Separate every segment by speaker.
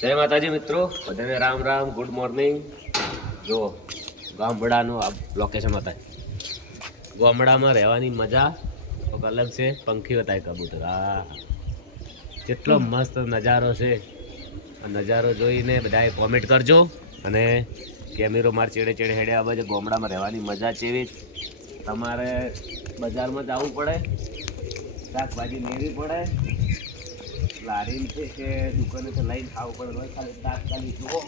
Speaker 1: જય માતાજી મિત્રો, બધાને રામ રામ ગુડ મોર્નિંગ જો ગામડાનું આ લોકેશન બતાય. ગામડામાં રહેવાની મજા અલગ છે, પંખી બતાય કબૂતર. આ કેટલો મસ્ત નજારો છે. આ નજારો જોઈને બધાએ કોમેન્ટ કરજો અને કેમેરો માર ચેડે ચેડે હેડે આવે છે ગામડામાં રહેવાની મજા ચેવી તમારે બજારમાં જવું પડે, શાકભાજી લેવી પડે લારી છે કે દુકાને તો લઈને ખાવું પડે ખાલી તાત્કાલિક જુઓ.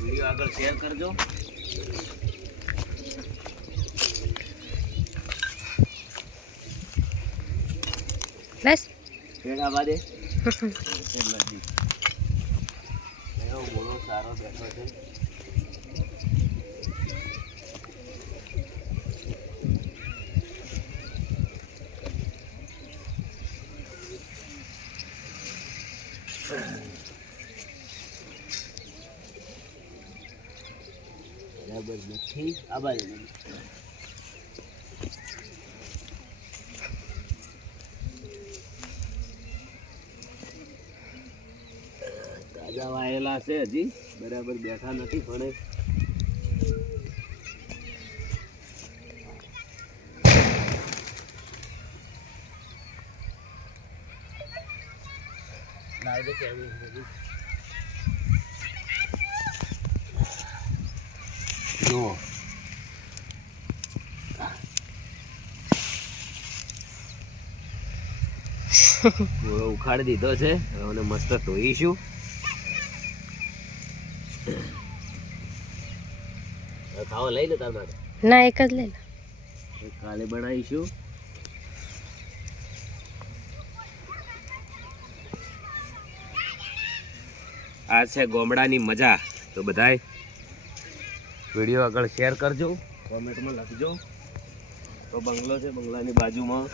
Speaker 1: વીડિયો આગળ શેર કરજો.
Speaker 2: બસ.
Speaker 1: પેડા એવો ઘોડો સારો બેઠો છે. બરાબર નથી. આ બાજુ. તાજા વાયેલા છે હજી. બરાબર બેઠા નથી પણ કેમેરો હજી. જુઓ ઘોડો ઉખાડી દીધો છે હવે મસ્ત ધોઈશું ખાવા લઈ લે તાર માટે
Speaker 2: ના એક જ લઈ લે
Speaker 1: કાલે બનાવીશું આ છે ગોમડાની મજા. તો બધાય વીડિયો આગળ શેર કરજો. કોમેન્ટમાં લખજો. તો બંગલો છે, બંગલાની બાજુમાં.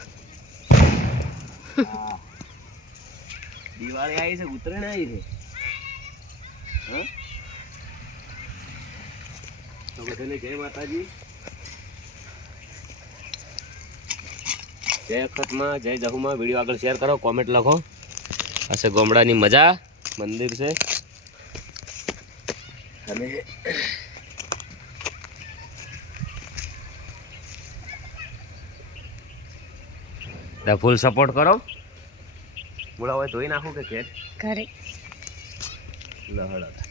Speaker 1: દિવાળી આવી છે, ઉત્તરાયણ આવી છે. તો બધાને જય માતાજી. જય અખતમાં જય જહુમાં વીડિયો આગળ શેર કરો કોમેન્ટ લખો. છે ગોમડાની મજા. મંદિર છે. અને ફૂલ સપોર્ટ કરો. મૂળા હોય ધોઈ નાખું કે ઘેર?
Speaker 2: ઘરે.
Speaker 1: લહડ